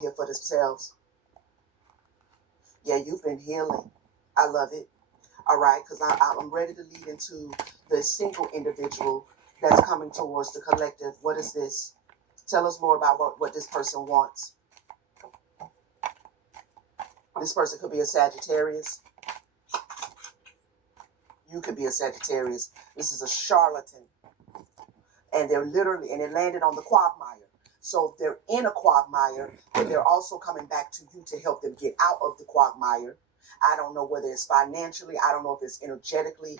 here for themselves. Yeah, you've been healing. I love it. All right, because I'm ready to lead into the single individual that's coming towards the collective. What is this? Tell us more about what this person wants. This person could be a Sagittarius. You could be a Sagittarius. This is a charlatan. And they're literally, and it landed on the quagmire. So they're in a quagmire, but they're also coming back to you to help them get out of the quagmire. I don't know whether it's financially. I don't know if it's energetically.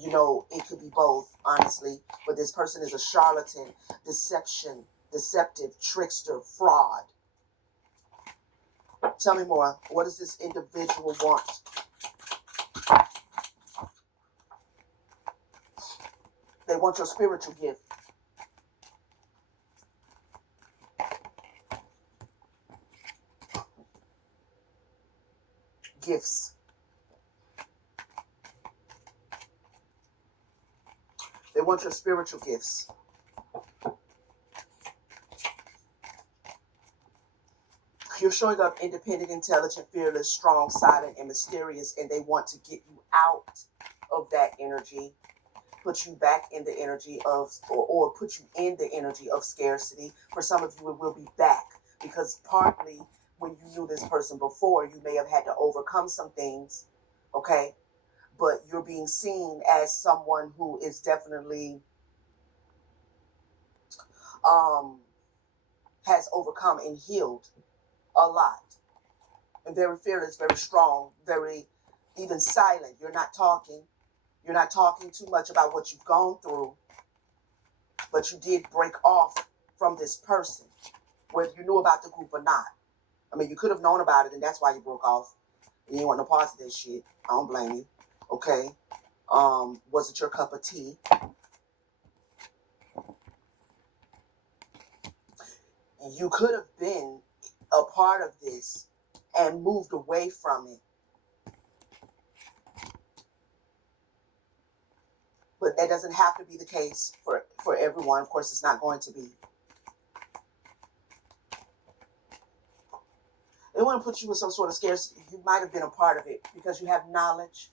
You know, it could be both, honestly. But this person is a charlatan, deceptive, trickster, fraud. Tell me more. What does this individual want? They want your spiritual gift. Gifts. They want your spiritual gifts. You're showing up independent, intelligent, fearless, strong, silent, and mysterious, and they want to get you out of that energy, put you back in the energy of, or put you in the energy of scarcity. For some of you, it will be back, because partly when you knew this person before, you may have had to overcome some things, okay? But you're being seen as someone who is definitely has overcome and healed a lot. And very fearless, very strong, very even silent. You're not talking. You're not talking too much about what you've gone through. But you did break off from this person, whether you knew about the group or not. I mean, you could have known about it, and that's why you broke off. And you didn't want no parts of that shit. I don't blame you. Okay. Was it your cup of tea? You could have been a part of this and moved away from it. But that doesn't have to be the case for everyone. Of course, it's not going to be. They want to put you in some sort of scarcity. You might have been a part of it because you have knowledge.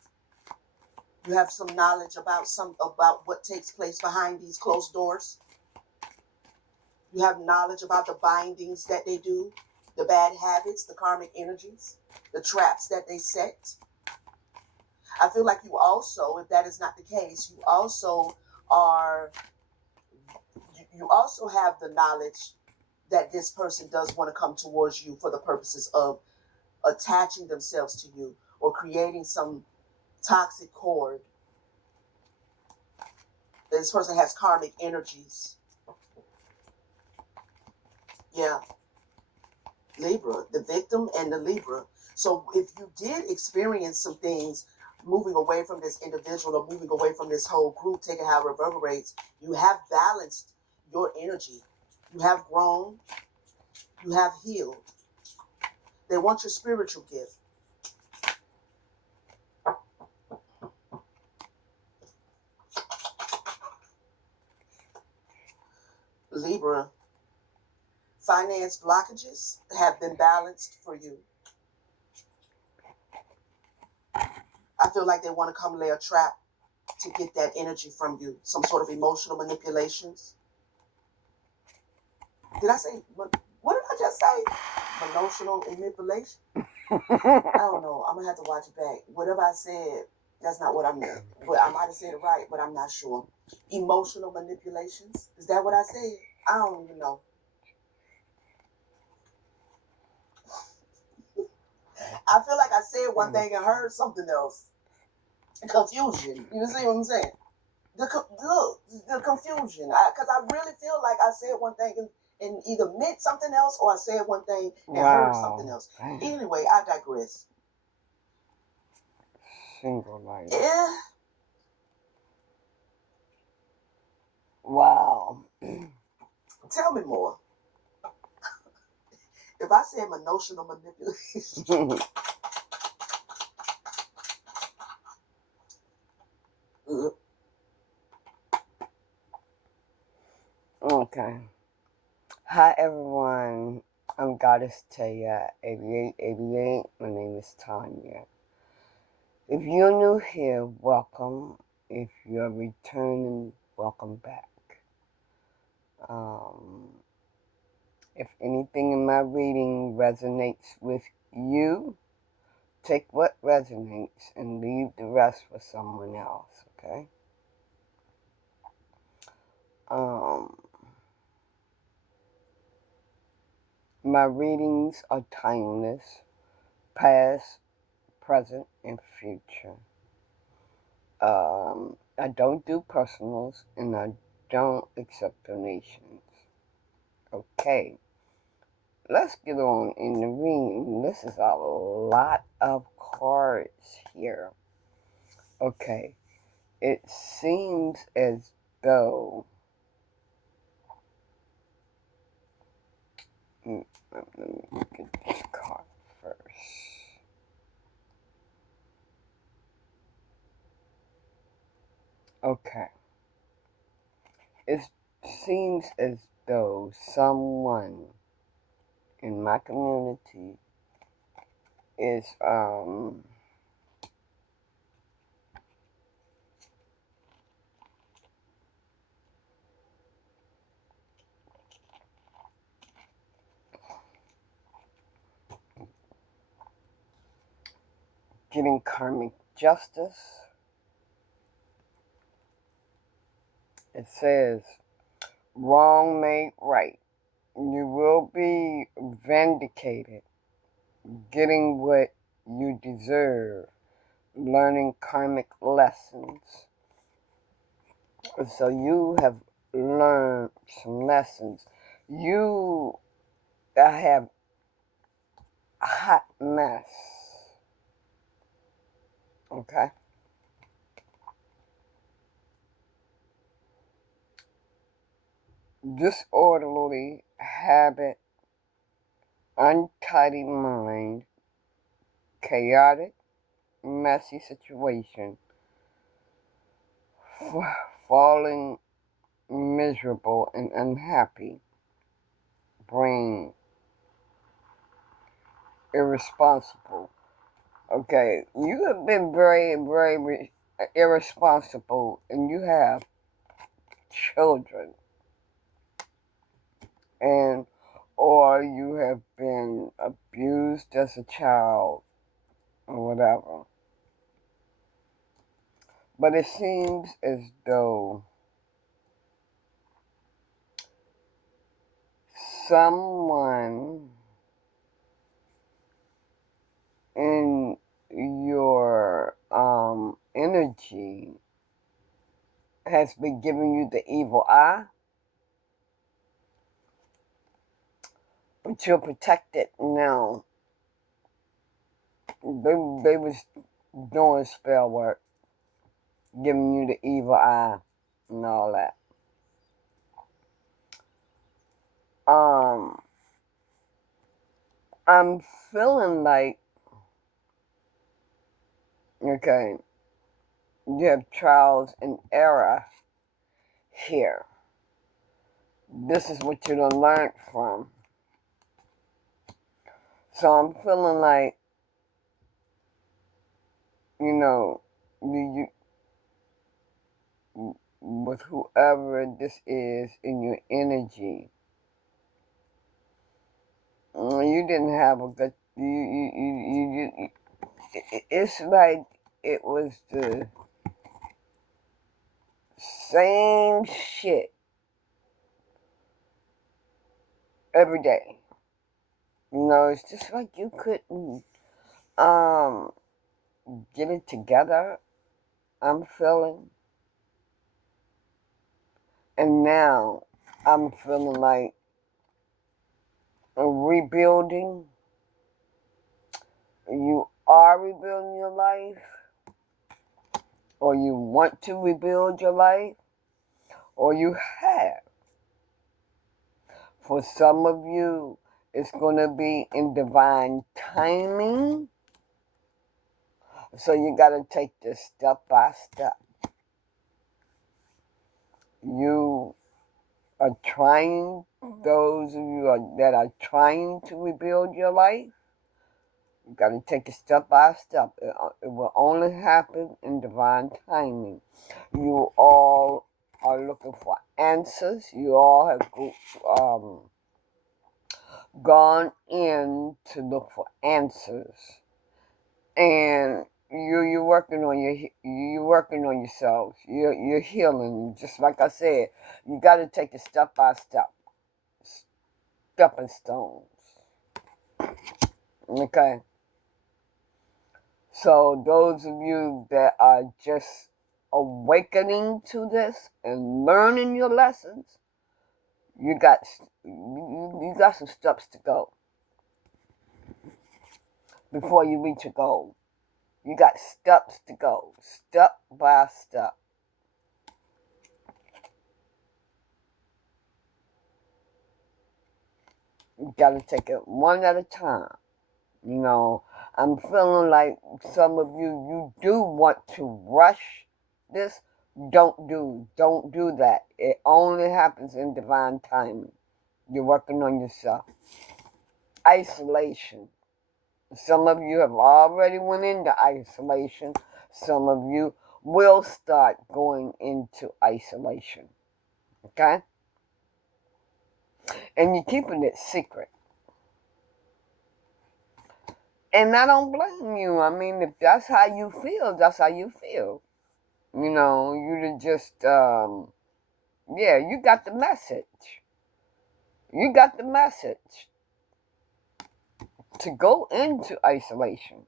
You have some knowledge about what takes place behind these closed doors. You have knowledge about the bindings that they do, the bad habits, the karmic energies, the traps that they set. I feel like you also, if that is not the case, you also have the knowledge that this person does want to come towards you for the purposes of attaching themselves to you or creating some toxic cord. This person has karmic energies. Yeah. Libra, the victim and the Libra. So if you did experience some things moving away from this individual or moving away from this whole group, taking how it reverberates, you have balanced your energy. You have grown. You have healed. They want your spiritual gift. Libra, finance blockages have been balanced for you. I feel like they want to come lay a trap to get that energy from you. Some sort of emotional manipulations. Did I say, what did I just say? Emotional manipulation? I don't know. I'm going to have to watch it back. Whatever I said, that's not what I meant. But I might have said it right, but I'm not sure. Emotional manipulations? Is that what I said? I don't even know. I feel like I said one thing and heard something else. Confusion. You see what I'm saying? The confusion. Because I really feel like I said one thing and either meant something else or I said one thing and heard something else. Damn. Anyway, I digress. Single life. Yeah. Wow. Tell me more. If I said emotional manipulation. Okay. Hi, everyone. I'm God. Goddess Taya, 8888. My name is Tanya. If you're new here, welcome. If you're returning, welcome back. If anything in my reading resonates with you, take what resonates and leave the rest for someone else, okay? My readings are timeless, past, present, and future. I don't do personals, and I don't accept donations. Okay, let's get on in the reading. This is a lot of cards here. Okay, it seems as though... Let me get this card first. Okay. It seems as though someone in my community is getting karmic justice. It says, wrong made right. You will be vindicated, getting what you deserve, learning karmic lessons. So you have learned some lessons. You have a hot mess. Okay? Disorderly habit, untidy mind, chaotic, messy situation, falling miserable and unhappy, brain, irresponsible. Okay, you have been very, very irresponsible, and you have children, and or you have been abused as a child, or whatever. But it seems as though someone in your energy has been giving you the evil eye, but you're protected now. They was doing spell work, giving you the evil eye and all that. I'm feeling like, okay, you have trials and error here. This is what you done learned from. So I'm feeling like, you know, you with whoever this is in your energy, you didn't have a good, it's like it was the same shit every day. You know, it's just like you couldn't get it together, I'm feeling. And now I'm feeling like a rebuilding. You are rebuilding your life, or you want to rebuild your life, or you have. For some of you, it's going to be in divine timing. So you got to take this step by step. You are trying, those of you that are trying to rebuild your life, you got to take it step by step. It will only happen in divine timing. You all are looking for answers. You all have gone in to look for answers, and you're working on you're working on yourselves. You're healing. Just like I said, you got to take it step by step, stepping stones. Okay. So those of you that are just awakening to this and learning your lessons, you got some steps to go before you reach a goal. You got steps to go, step by step. You got to take it one at a time. You know, I'm feeling like some of you do want to rush this. Don't do that. It only happens in divine timing. You're working on yourself. Isolation. Some of you have already went into isolation. Some of you will start going into isolation. Okay? And you're keeping it secret. And I don't blame you. I mean, if that's how you feel, that's how you feel. You know, you just, yeah, you got the message. You got the message to go into isolation.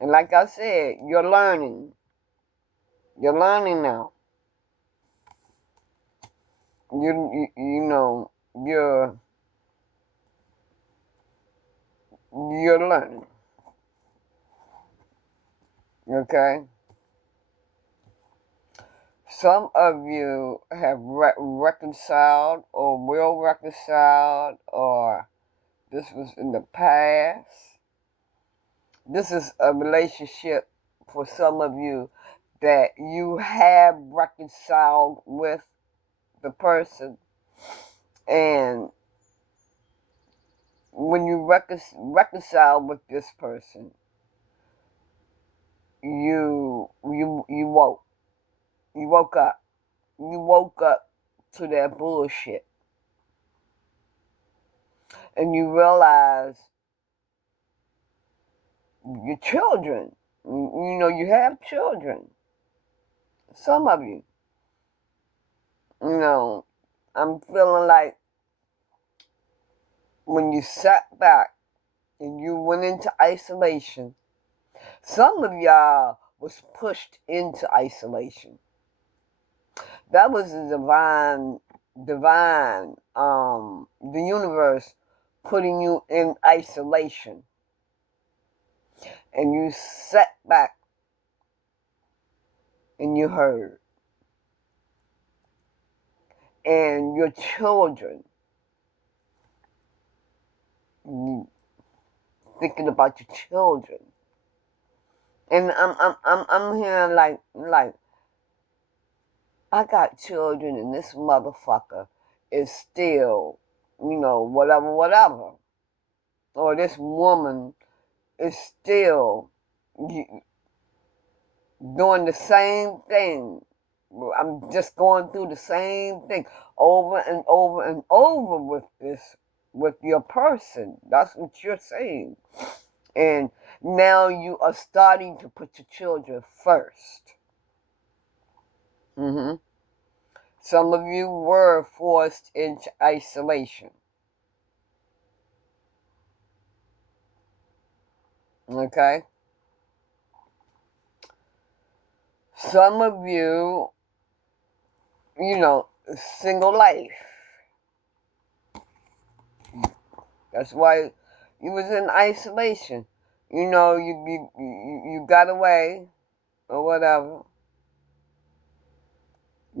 And like I said, you're learning. You're learning now. You know, you're learning. Okay? Some of you have reconciled or will reconcile, or this was in the past. This is a relationship for some of you that you have reconciled with the person. And when you reconcile with this person, you woke. You woke up. You woke up to that bullshit. And you realize your children, you know, you have children. Some of you. You know, I'm feeling like when you sat back and you went into isolation, some of y'all was pushed into isolation. That was the the universe putting you in isolation. And you sat back and you heard. And your children, thinking about your children. And I'm hearing like I got children and this motherfucker is still, you know, whatever. Or this woman is still doing the same thing. I'm just going through the same thing over and over and over with your person. That's what you're saying. And now you are starting to put your children first. Some of you were forced into isolation. Okay? Some of you, you know, single life. That's why you was in isolation. You know, you got away or whatever.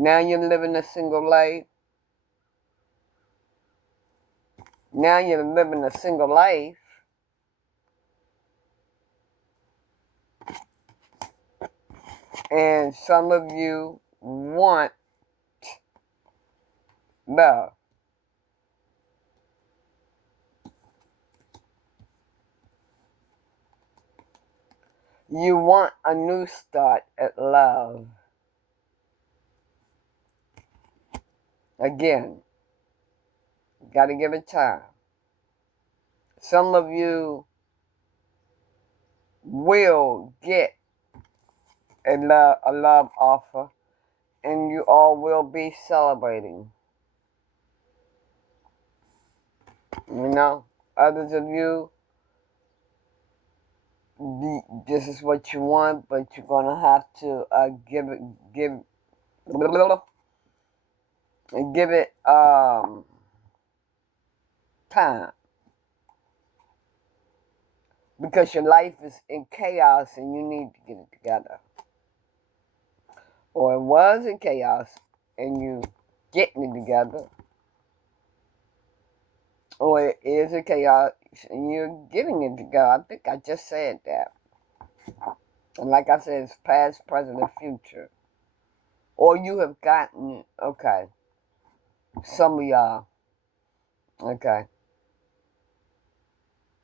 Now you're living a single life. Now you're living a single life. And some of you want love. You want a new start at love. Again, gotta give it time. Some of you will get a love offer, and you all will be celebrating. You know, others of you, this is what you want, but you're gonna have to give it time, because your life is in chaos and you need to get it together. Or it was in chaos and you getting it together. Or it is in chaos and you're getting it together. I think I just said that. And like I said, it's past, present, and future. Or you have gotten it. Okay. Some of y'all. Okay.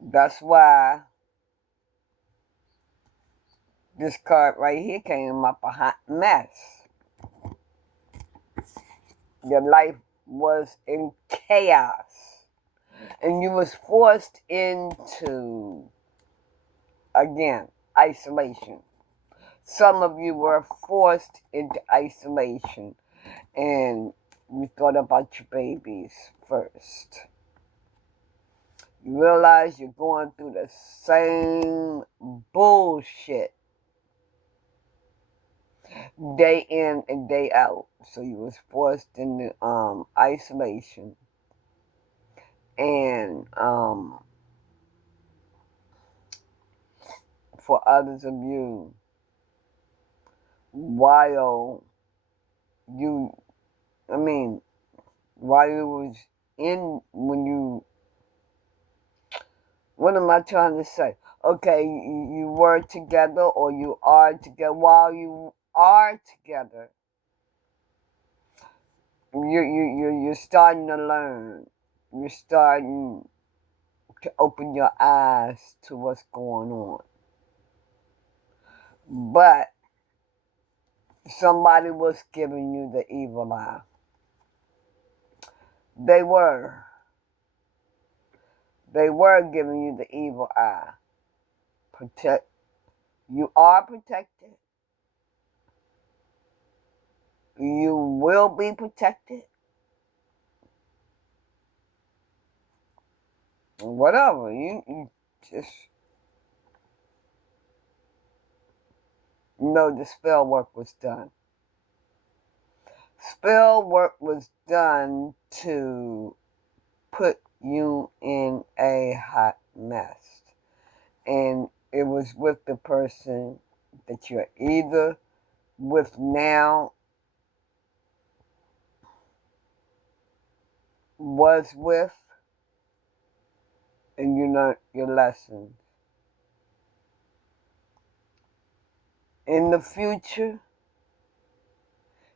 That's why this card right here came up a hot mess. Your life was in chaos. And you was forced into, again, isolation. Some of you were forced into isolation. And you thought about your babies first. You realize you're going through the same bullshit day in and day out. So you was forced into isolation. And for others of you, while you was in, what am I trying to say? Okay, you were together or you are together. While you are together, you're starting to learn. You're starting to open your eyes to what's going on. But somebody was giving you the evil eye. They were giving you the evil eye. You are protected. You will be protected. Whatever. You just know the spell work was done. Spell work was done to put you in a hot mess. And it was with the person that you're either with now, was with, and you learned your lessons. In the future,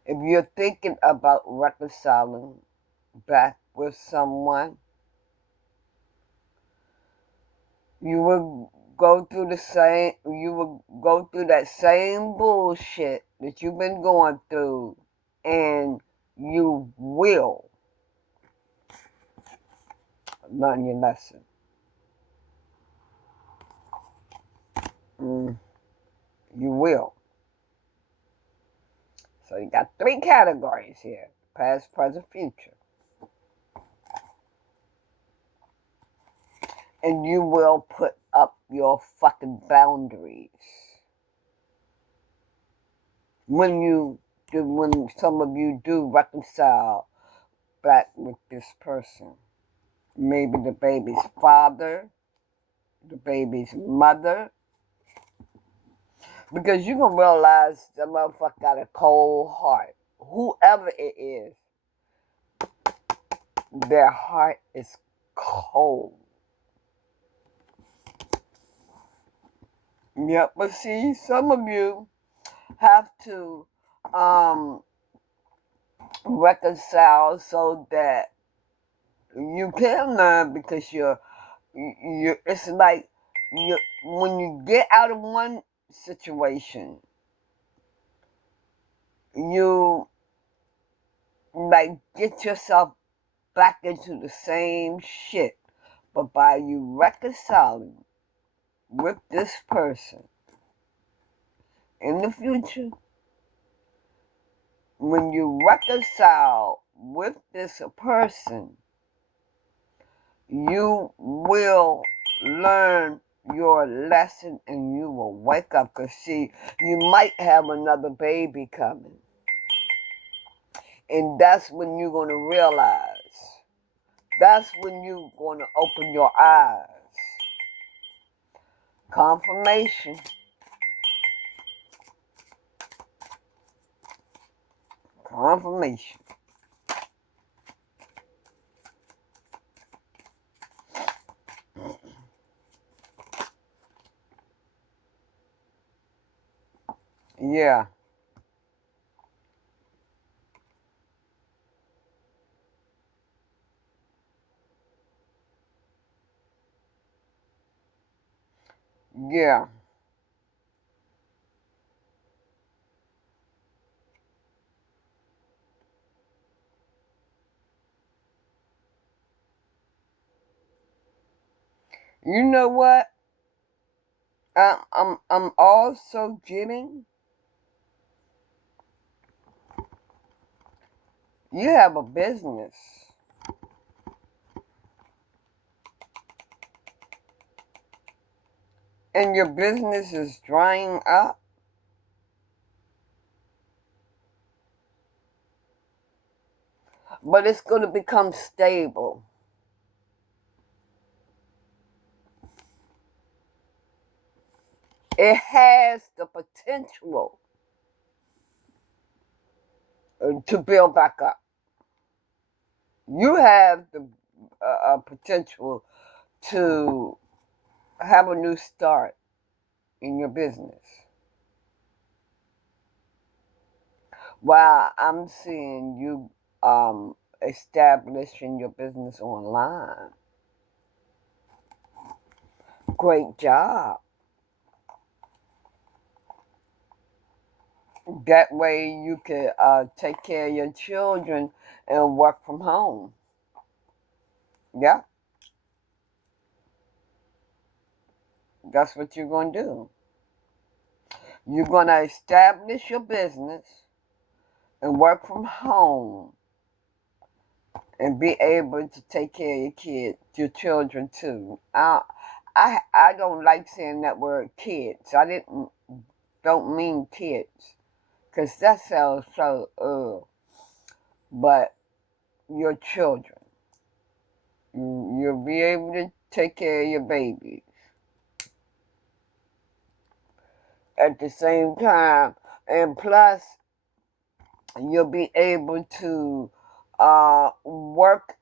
if you're thinking about reconciling back with someone, you will go through that same bullshit that you've been going through, and you will learn your lesson. You will. So you got 3 categories here: past, present, future. And you will put up your fucking boundaries. When some of you do reconcile back with this person, maybe the baby's father, the baby's mother, because you're going to realize the motherfucker got a cold heart. Whoever it is, their heart is cold. Yep, but see, some of you have to reconcile so that you can learn, because it's like when you get out of one situation, you like get yourself back into the same shit. But by you reconciling with this person in the future, when you reconcile with this person, you will learn your lesson and you will wake up. Because, see, you might have another baby coming. And that's when you're going to realize. That's when you're going to open your eyes. Confirmation. Confirmation. Yeah. Yeah. You know what? I'm also getting. You have a business. And your business is drying up. But it's going to become stable. It has the potential to build back up. You have the potential to have a new start in your business. While I'm seeing you establishing your business online. Great job. That way you can take care of your children and work from home. Yeah, that's what you're going to do. You're going to establish your business and work from home and be able to take care of your kids, your children too. I don't like saying that word kids. Don't mean kids, because that sounds so but your children. You'll be able to take care of your babies. At the same time, and plus, you'll be able to work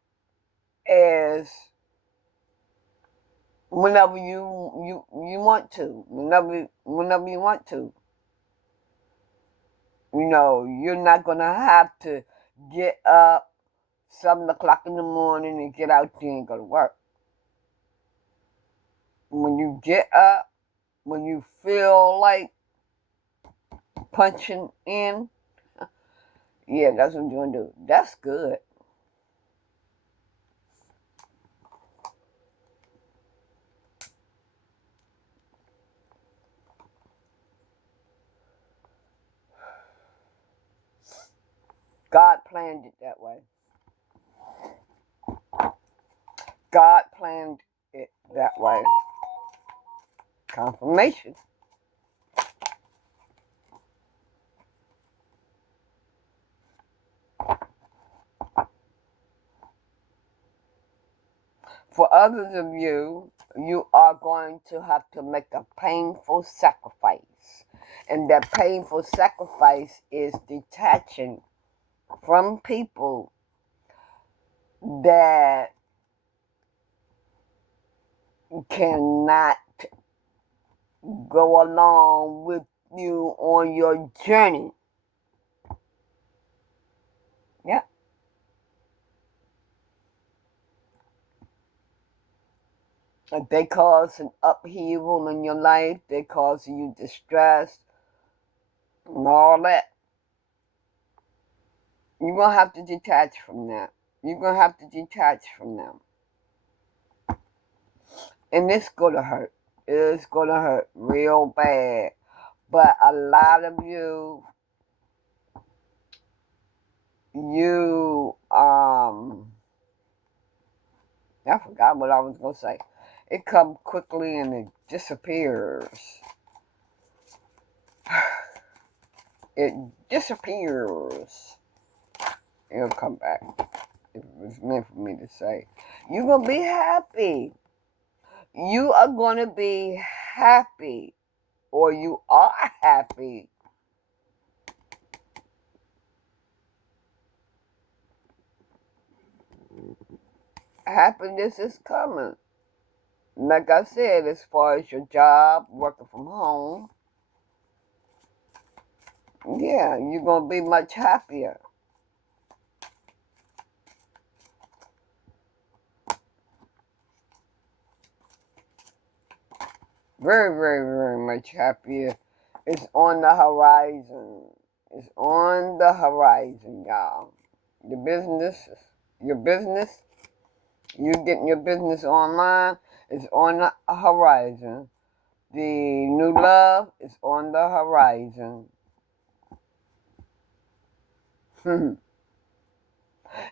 as whenever you want to, whenever you want to. You know, you're not gonna have to get up 7 o'clock in the morning and get out there and go to work. When you get up, when you feel like punching in, yeah, that's what you're gonna do. That's good. God planned it that way. God planned it that way. Confirmation. For others of you, you are going to have to make a painful sacrifice. And that painful sacrifice is detaching from people that cannot go along with you on your journey. Yeah. If they cause an upheaval in your life, they cause you distress and all that, you're going to have to detach from that. You're going to have to detach from them. And it's going to hurt. It's going to hurt real bad. But a lot of you, I forgot what I was going to say. It comes quickly and it disappears. It disappears. It'll come back. It was meant for me to say. You're going to be happy. You are going to be happy. Or you are happy. Happiness is coming. Like I said, as far as your job, working from home, yeah, you're going to be much happier. Very, very, very much happier. It's on the horizon. It's on the horizon, y'all. Your business, you getting your business online is on the horizon. The new love is on the horizon.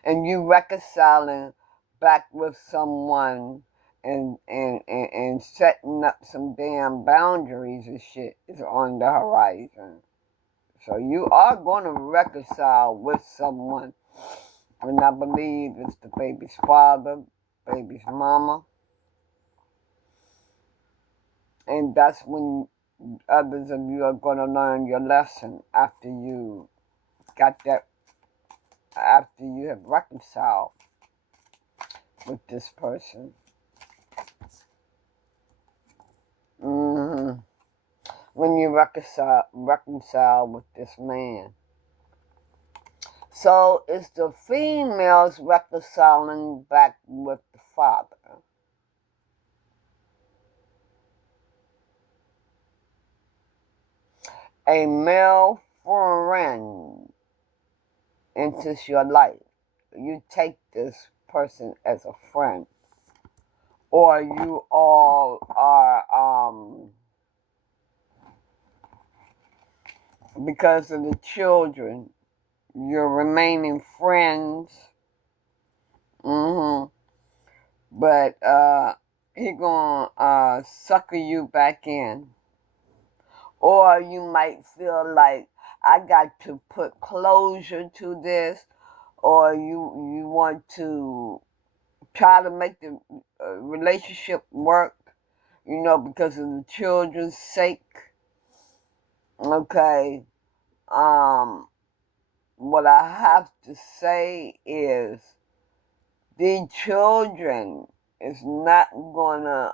And you reconciling back with someone and setting up some damn boundaries and shit is on the horizon. So you are going to reconcile with someone. And I believe it's the baby's father, baby's mama. And that's when others of you are going to learn your lesson after you got that, after you have reconciled with this person. When you reconcile with this man. So it's the females reconciling back with the father. A male friend enters your life. You take this person as a friend. Or you all are, because of the children, you're remaining friends. But he gonna sucker you back in. Or you might feel like, I got to put closure to this. Or you want to try to make the relationship work, because of the children's sake. Okay. What I have to say is, the children is not gonna,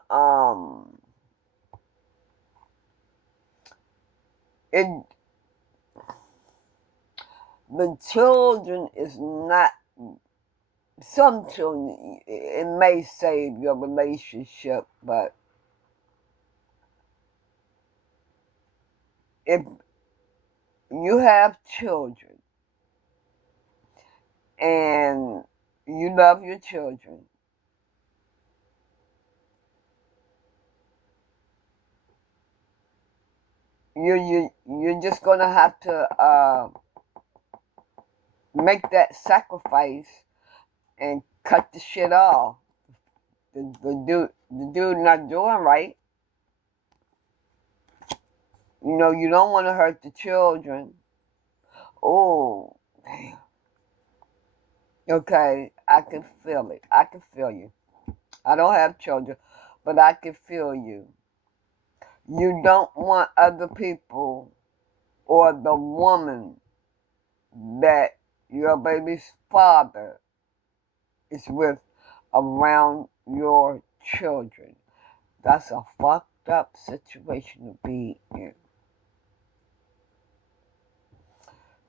the children is not, some children, it may save your relationship, but if you have children and you love your children, you're just gonna have to make that sacrifice and cut the shit off. The dude not doing right. You don't want to hurt the children. Oh, damn. Okay, I can feel it. I can feel you. I don't have children, but I can feel you. You don't want other people or the woman that your baby's father is with around your children. That's a fucked up situation to be in.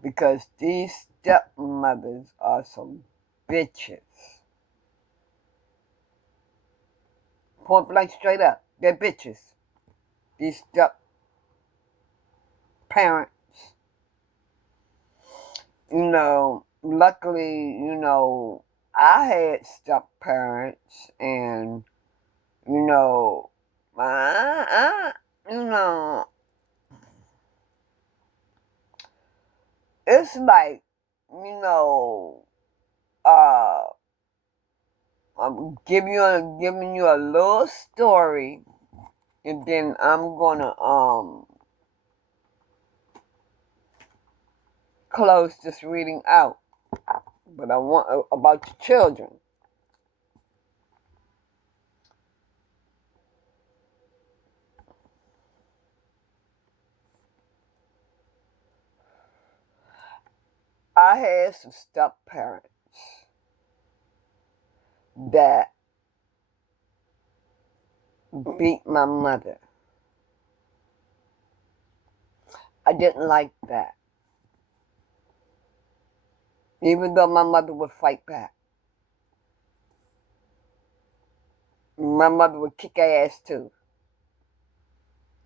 Because these stepmothers are some bitches. Point blank straight up. They're bitches. These step parents. Luckily, I had step parents, and, I it's like, uh, I'm giving you a little story, and then I'm gonna close this reading out. But I want about your children. I had some step parents that beat my mother. I didn't like that. Even though my mother would fight back. My mother would kick her ass too.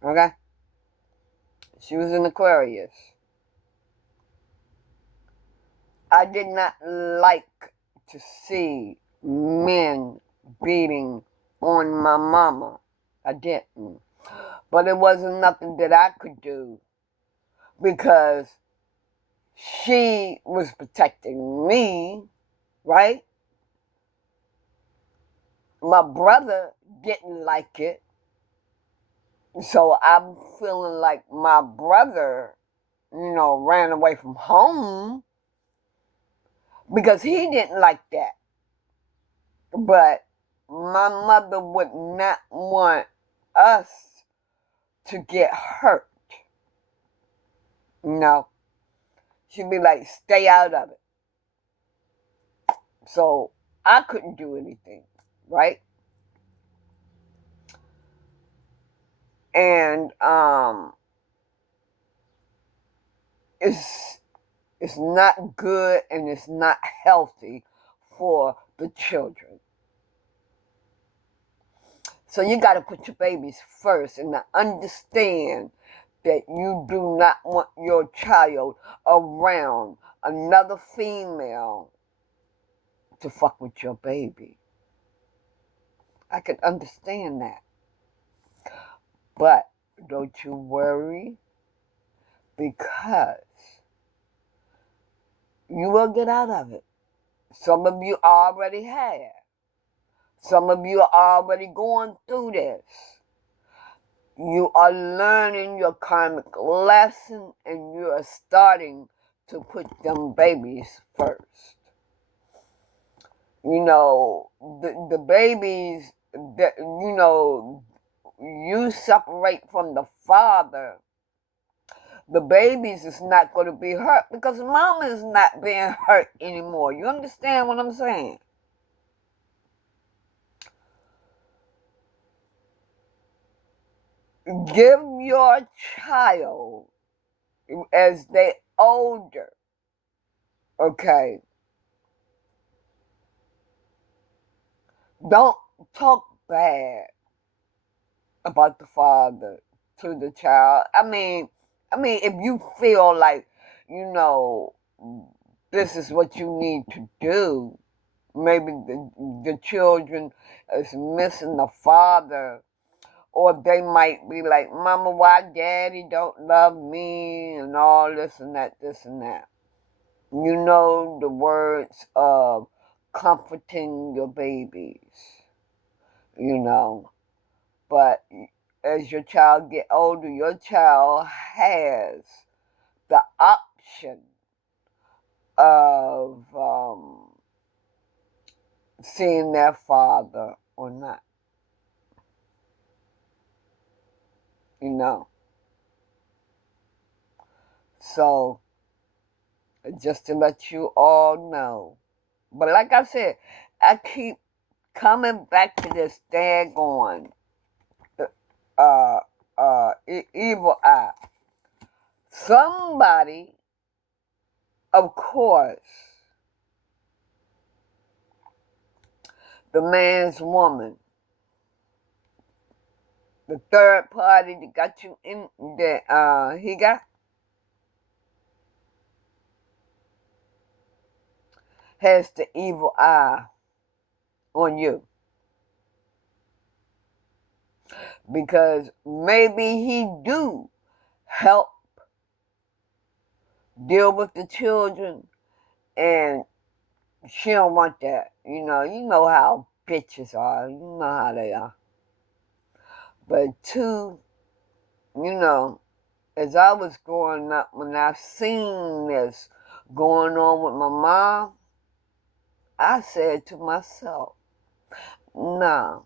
Okay? She was an Aquarius. I did not like to see men beating on my mama. I didn't. But it wasn't nothing that I could do because she was protecting me, right? My brother didn't like it. So I'm feeling like my brother, ran away from home because he didn't like that. But my mother would not want us to get hurt. She'd be like, stay out of it. So I couldn't do anything, right? And it's not good and it's not healthy for the children. So you got to put your babies first and understand that you do not want your child around another female to fuck with your baby. I can understand that. But don't you worry, because you will get out of it. Some of you already have. Some of you are already going through this. You are learning your karmic lesson and you are starting to put them babies first. The babies that, you separate from the father, the babies is not going to be hurt because mama is not being hurt anymore. You understand what I'm saying? Give your child, as they older, okay, don't talk bad about the father to the child. I mean, if you feel like, this is what you need to do, maybe the children is missing the father, or they might be like, Mama, why Daddy don't love me, and all this and that. You know the words of comforting your babies, But as your child get older, your child has the option of seeing their father or not. So, just to let you all know. But like I said, I keep coming back to this daggone evil eye. Somebody, of course, the man's woman, the third party that got you in, that he got, has the evil eye on you. Because maybe he do help deal with the children, and she don't want that. You know how bitches are. You know how they are. But two, as I was growing up, when I seen this going on with my mom, I said to myself, nah,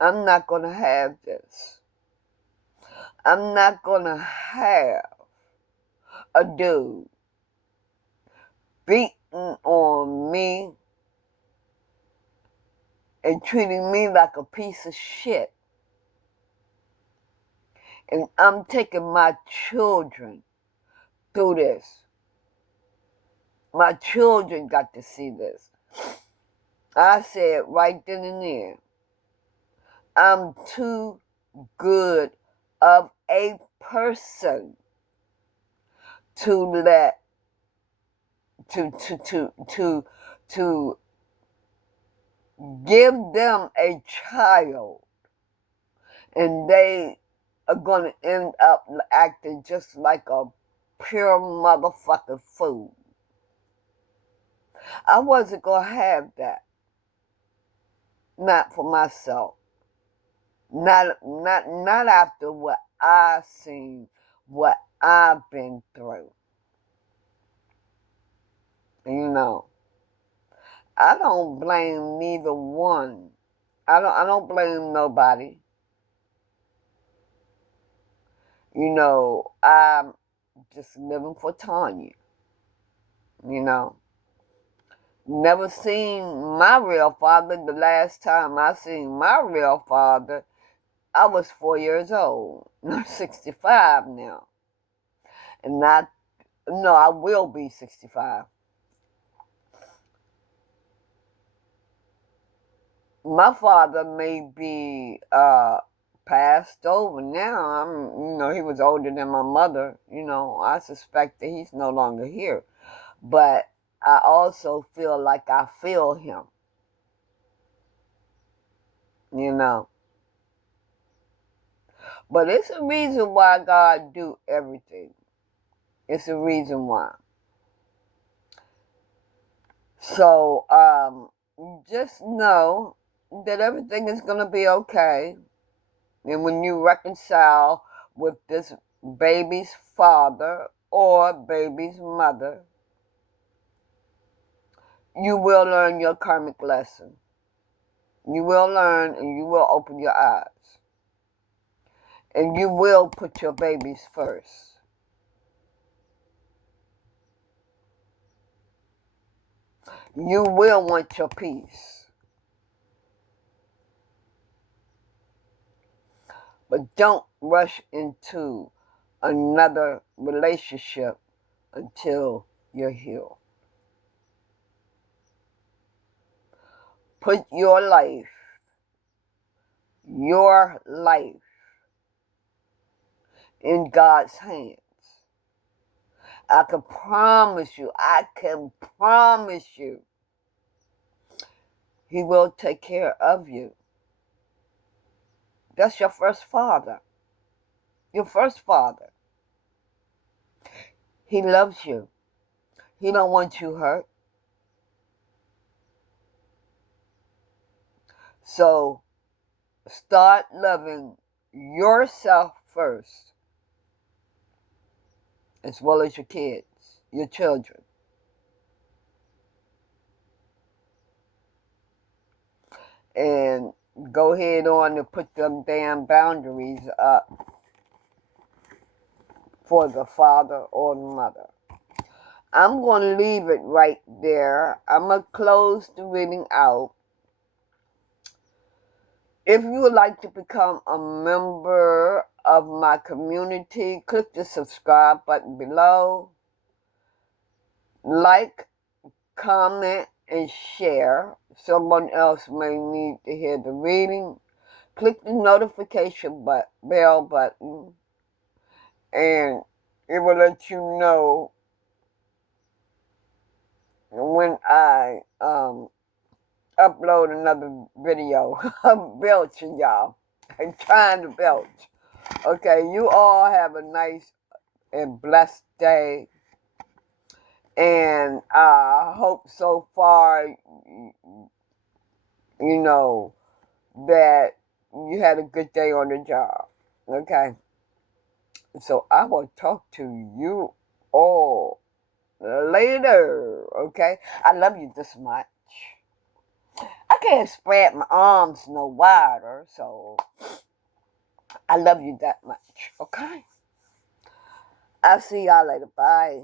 I'm not going to have this. I'm not going to have a dude beating on me and treating me like a piece of shit. And I'm taking my children through this. My children got to see this. I said right then and there, I'm too good of a person to let to give them a child, and they are going to end up acting just like a pure motherfucking fool. I wasn't going to have that. Not for myself. Not after what I've seen, what I've been through. I don't blame neither one. I don't blame nobody. I'm just living for Tanya. Never seen my real father. The last time I seen my real father, I was 4 years old. I'm 65 now. And I will be 65. My father may be passed over now. He was older than my mother. I suspect that he's no longer here. But I also feel like I feel him. But it's a reason why God do everything. It's a reason why. So, just know that everything is going to be okay. And when you reconcile with this baby's father or baby's mother, you will learn your karmic lesson. You will learn, and you will open your eyes. And you will put your babies first. You will want your peace. But don't rush into another relationship until you're healed. Put your life in God's hands. I can promise you, He will take care of you. That's your first father. Your first father. He loves you. He don't want you hurt. So, start loving yourself first, as well as your kids, your children. And go ahead on and put them damn boundaries up for the father or the mother. I'm going to leave it right there. I'm going to close the reading out. If you would like to become a member of my community, click the subscribe button below. Like, comment, and share. Someone else may need to hear the reading. Click the notification bell button, and it will let you know when I upload another video. I'm belching, y'all. I'm trying to belch. Okay, you all have a nice and blessed day. And I hope so far, you know, that you had a good day on the job. Okay? So I will talk to you all later. Okay? I love you this much. I can't spread my arms no wider, so I love you that much. Okay? I'll see y'all later. Bye.